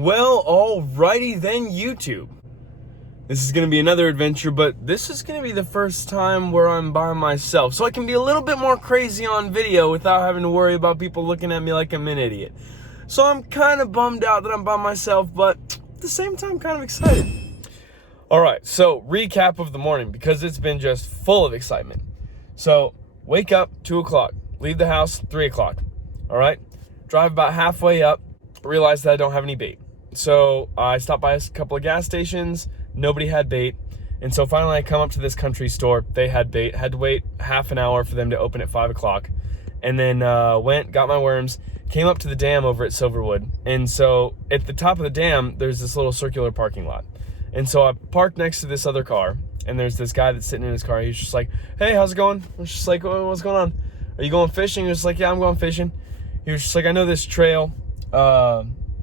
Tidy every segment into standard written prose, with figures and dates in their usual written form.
Well, alrighty then, YouTube. This is going to be another adventure, but this is going to be the first time where I'm by myself, so I can be a little bit more crazy on video without having to worry about people looking at me like I'm an idiot. So I'm kind of bummed out that I'm by myself, but at the same time, kind of excited. Alright, so recap of the morning, because it's been just full of excitement. So, wake up, 2 o'clock. Leave the house, 3 o'clock. Alright? Drive about halfway up, realize that I don't have any bait. So I stopped by a couple of gas stations, nobody had bait. And so finally I come up to this country store, they had bait, had to wait half an hour for them to open at 5 o'clock. And then went, got my worms, came up to the dam over at Silverwood. And so at the top of the dam, there's this little circular parking lot. And so I parked next to this other car, and there's this guy that's sitting in his car. He's just like, hey, how's it going? I was just like, oh, what's going on? Are you going fishing? He was like, yeah, I'm going fishing. He was just like, I know this trail.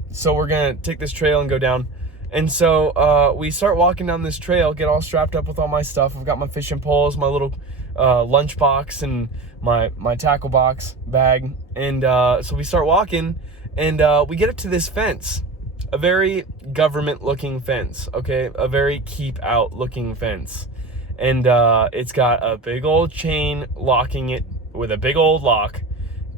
So we're gonna take this trail and go down. And so we start walking down this trail, get all strapped up with all my stuff. I've got my fishing poles, my little lunch box, and my tackle box bag. And so we start walking, and we get up to this fence, a very government looking fence, okay? A very keep out looking fence. And it's got a big old chain locking it with a big old lock.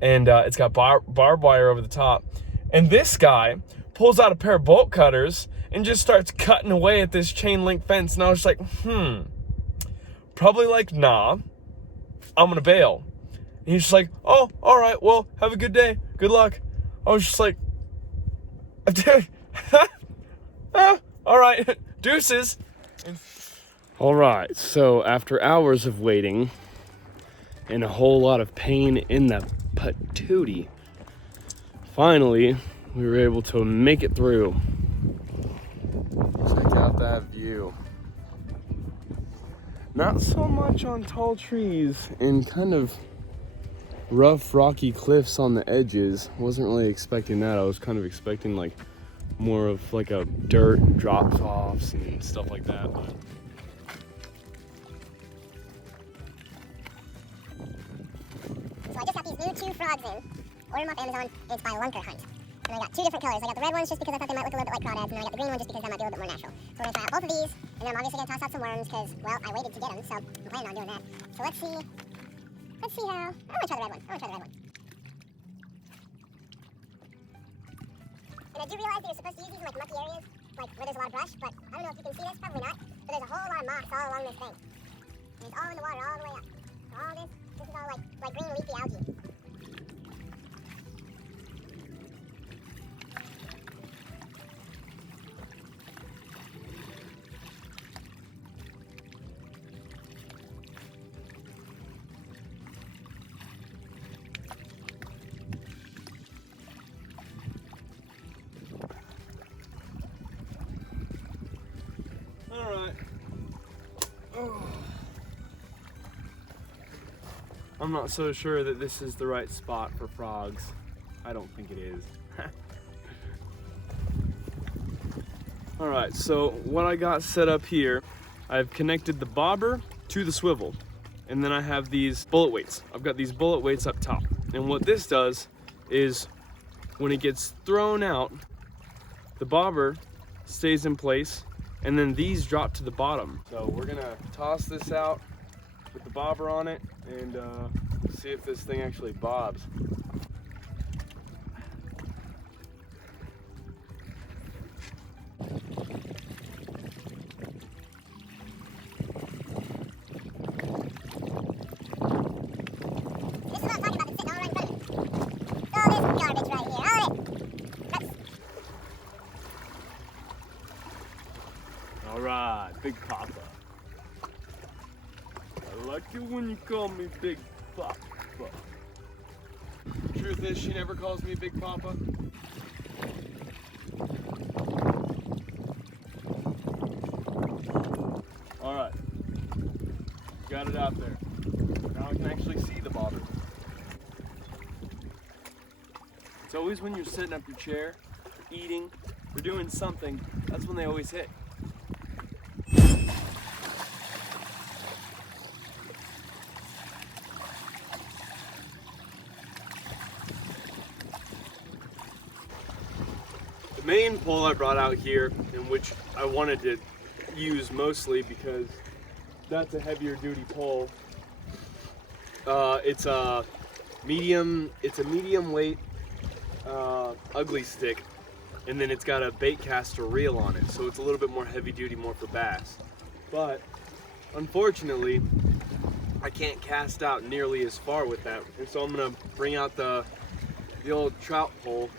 And it's got barbed wire over the top. And this guy pulls out a pair of bolt cutters and just starts cutting away at this chain link fence. And I was like, probably like, nah, I'm gonna bail. And he's just like, oh, all right, well, have a good day. Good luck. I was just like, all right, deuces. All right, so after hours of waiting and a whole lot of pain in the patootie, finally, we were able to make it through. Check out that view. Not so much on tall trees and kind of rough, rocky cliffs on the edges. Wasn't really expecting that. I was kind of expecting like more of like a dirt drop-offs and stuff like that. But so I just got these new 2 frogs in. Ordered them off Amazon. It's by Lunker Hunt. And I got 2 different colors. I got the red ones just because I thought they might look a little bit like crawdads, and then I got the green one just because that might be a little bit more natural. So we're gonna try out both of these, and then I'm obviously gonna toss out some worms because, well, I waited to get them, so I'm planning on doing that. So let's see how. I wanna try the red one. And I do realize that you're supposed to use these in like mucky areas, like where there's a lot of brush, but I don't know if you can see this, probably not. But there's a whole lot of moss all along this thing. And it's all in the water all the way up. So all this is all like green leafy algae. all right. Oh. I'm not so sure that this is the right spot for frogs. I don't think it is. All right, so what I got set up here, I've connected the bobber to the swivel, and then I have these bullet weights. I've got these bullet weights up top. And what this does is when it gets thrown out, the bobber stays in place, and then these drop to the bottom. So we're gonna toss this out with the bobber on it and see if this thing actually bobs. This is what I'm talking about, it's sitting all right in front of me. All this garbage right here, all of it. That's... All right, Big Papa. I like it when you call me Big Papa. Truth is, she never calls me Big Papa. All right, got it out there. Now I can actually see the bobber. It's always when you're setting up your chair, or eating, or doing something, that's when they always hit. main pole I brought out here, and which I wanted to use mostly because that's a heavier duty pole. It's a medium weight ugly stick, and then it's got a bait caster reel on it, so it's a little bit more heavy duty, more for bass. But unfortunately, I can't cast out nearly as far with that, and so I'm gonna bring out the old trout pole,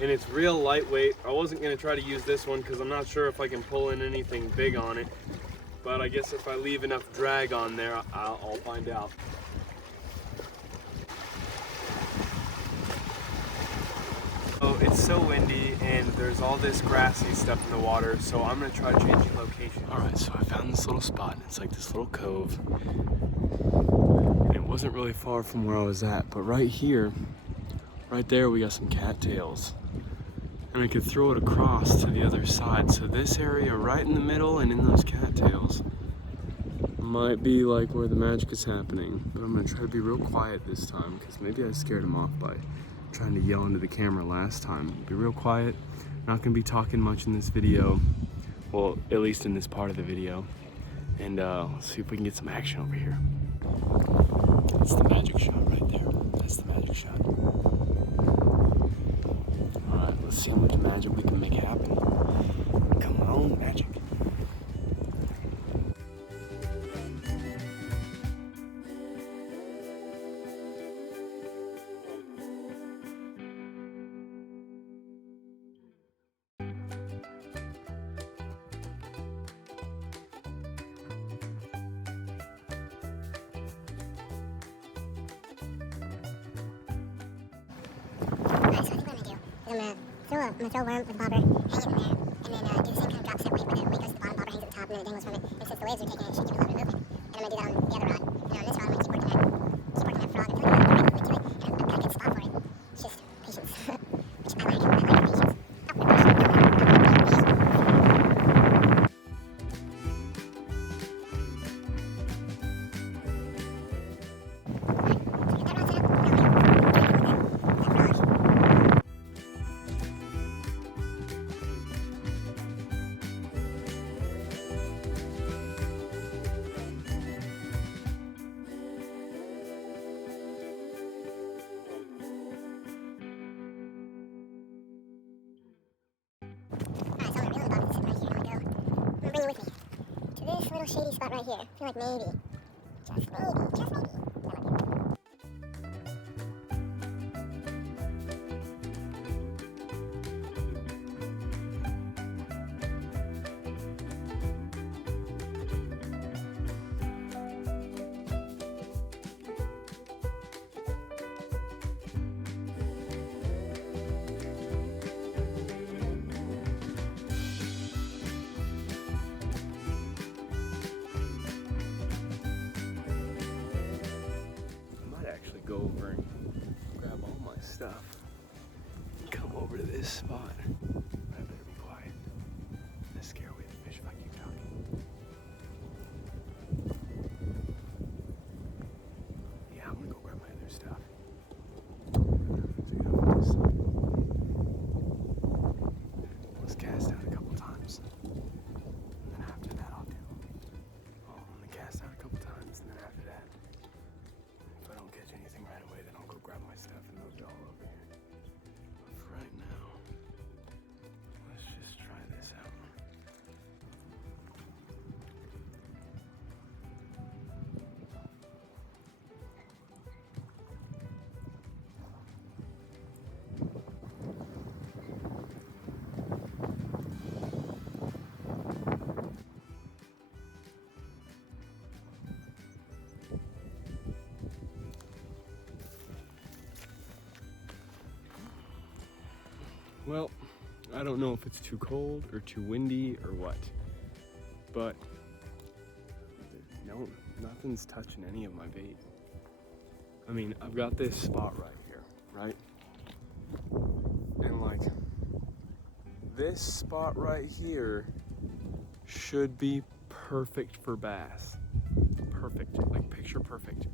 and it's real lightweight. I wasn't gonna try to use this one because I'm not sure if I can pull in anything big on it, but I guess if I leave enough drag on there, I'll find out. Oh, it's so windy and there's all this grassy stuff in the water, so I'm gonna try changing location. All right, so I found this little spot, and it's like this little cove. And it wasn't really far from where I was at, but right here, right there, we got some cattails. And I could throw it across to the other side. So this area right in the middle and in those cattails might be like where the magic is happening. But I'm gonna try to be real quiet this time, because maybe I scared him off by trying to yell into the camera last time. Be real quiet, not gonna be talking much in this video. Well, at least in this part of the video. And let's see if we can get some action over here. That's the magic shot right there. That's the magic shot. All right, let's see how much magic we can make happen. Come on, magic. I'm gonna throw a worm with a bobber, hang it in there, and then do the same kind of drop set weight where the weight goes to the bottom, bobber hangs at the top, and then it dangles from it. And since the waves are taking it, it should keep it a little bit moving. And I'm gonna do that on the other rod. And on this rod, I'm gonna keep working that frog until I get really quickly to it, and I've got a good spot for it. It's just patience, which I lack patience. Bring you with me to this little shady spot right here. I feel like maybe, just maybe. Go over and grab all my stuff and come over to this spot. I better be quiet. I scare away the fish if I keep talking. Yeah, I'm gonna go grab my other stuff. Let's cast out a couple times. And then after that I'm gonna cast out a couple times, and then after that, if I don't catch anything right away, then I'll go grab my stuff and move it all over here. But for right now, let's just try this out. Well, I don't know if it's too cold or too windy or what, but no, nothing's touching any of my bait. I mean, I've got this spot right here, right? And like, this spot right here should be perfect for bass. Perfect, like picture perfect.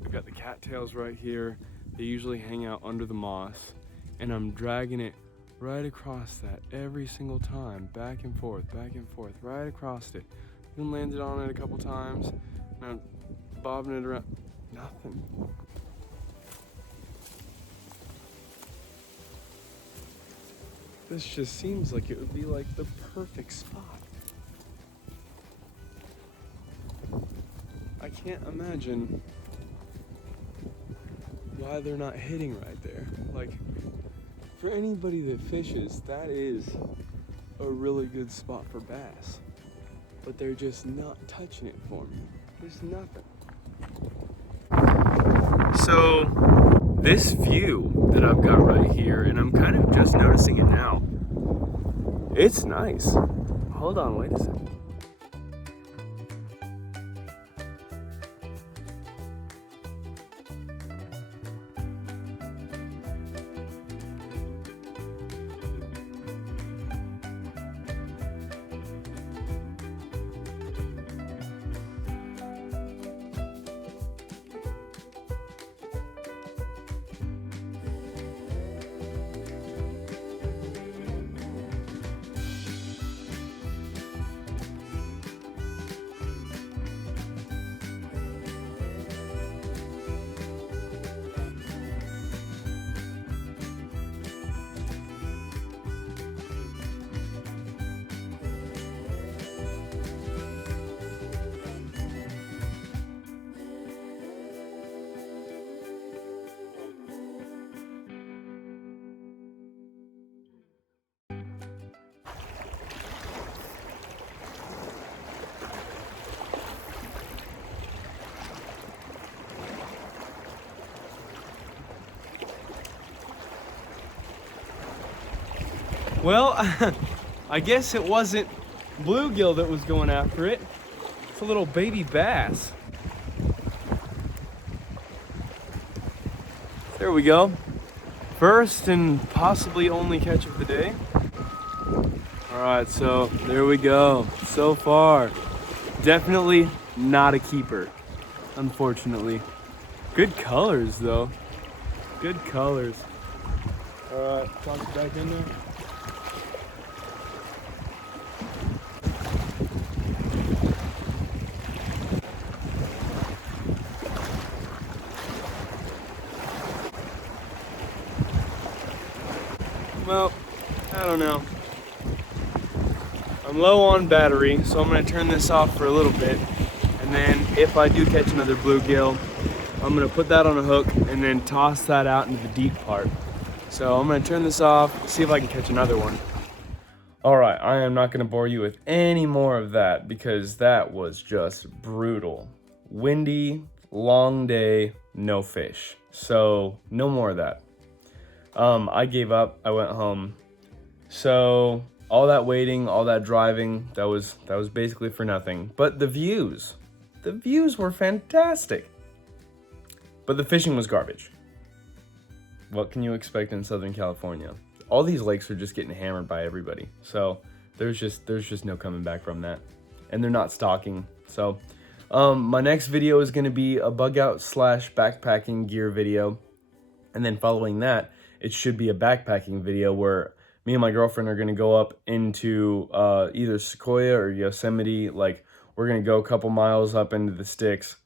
We've got the cattails right here. They usually hang out under the moss, and I'm dragging it right across that every single time, back and forth, right across it. Even landed on it a couple times, and I'm bobbing it around. Nothing. This just seems like it would be like the perfect spot. I can't imagine why they're not hitting right there. Like, for anybody that fishes, that is a really good spot for bass. But they're just not touching it for me. There's nothing. So, this view that I've got right here, and I'm kind of just noticing it now, it's nice. Hold on, wait a second. Well, I guess it wasn't bluegill that was going after it. It's a little baby bass. There we go. First and possibly only catch of the day. All right, so there we go. So far, definitely not a keeper, unfortunately. Good colors though. Good colors. All right, toss it back in there. Well, I don't know. I'm low on battery, so I'm gonna turn this off for a little bit. And then if I do catch another bluegill, I'm gonna put that on a hook and then toss that out into the deep part. So I'm gonna turn this off, see if I can catch another one. All right, I am not gonna bore you with any more of that because that was just brutal. Windy, long day, no fish. So no more of that. I gave up, I went home. So all that waiting, all that driving, that was basically for nothing. But the views were fantastic. But the fishing was garbage. What can you expect in Southern California? All these lakes are just getting hammered by everybody. So there's just no coming back from that. And they're not stocking. So my next video is gonna be a bug out / backpacking gear video. And then following that, it should be a backpacking video where me and my girlfriend are gonna go up into either Sequoia or Yosemite. Like, we're gonna go a couple miles up into the sticks.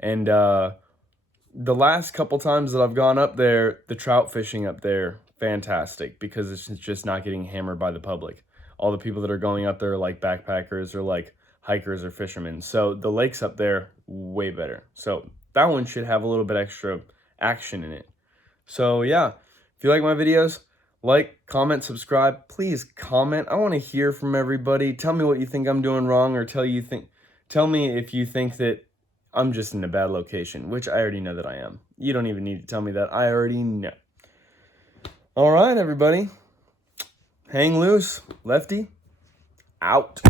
And the last couple times that I've gone up there, the trout fishing up there, fantastic, because it's just not getting hammered by the public. All the people that are going up there are like backpackers or like hikers or fishermen. So the lakes up there, way better. So that one should have a little bit extra action in it. So yeah, if you like my videos, like, comment, subscribe. Please comment. I want to hear from everybody. Tell me what you think I'm doing wrong, or tell me if you think that I'm just in a bad location, which I already know that I am. You don't even need to tell me that. I already know. All right, everybody. Hang loose. Lefty, out.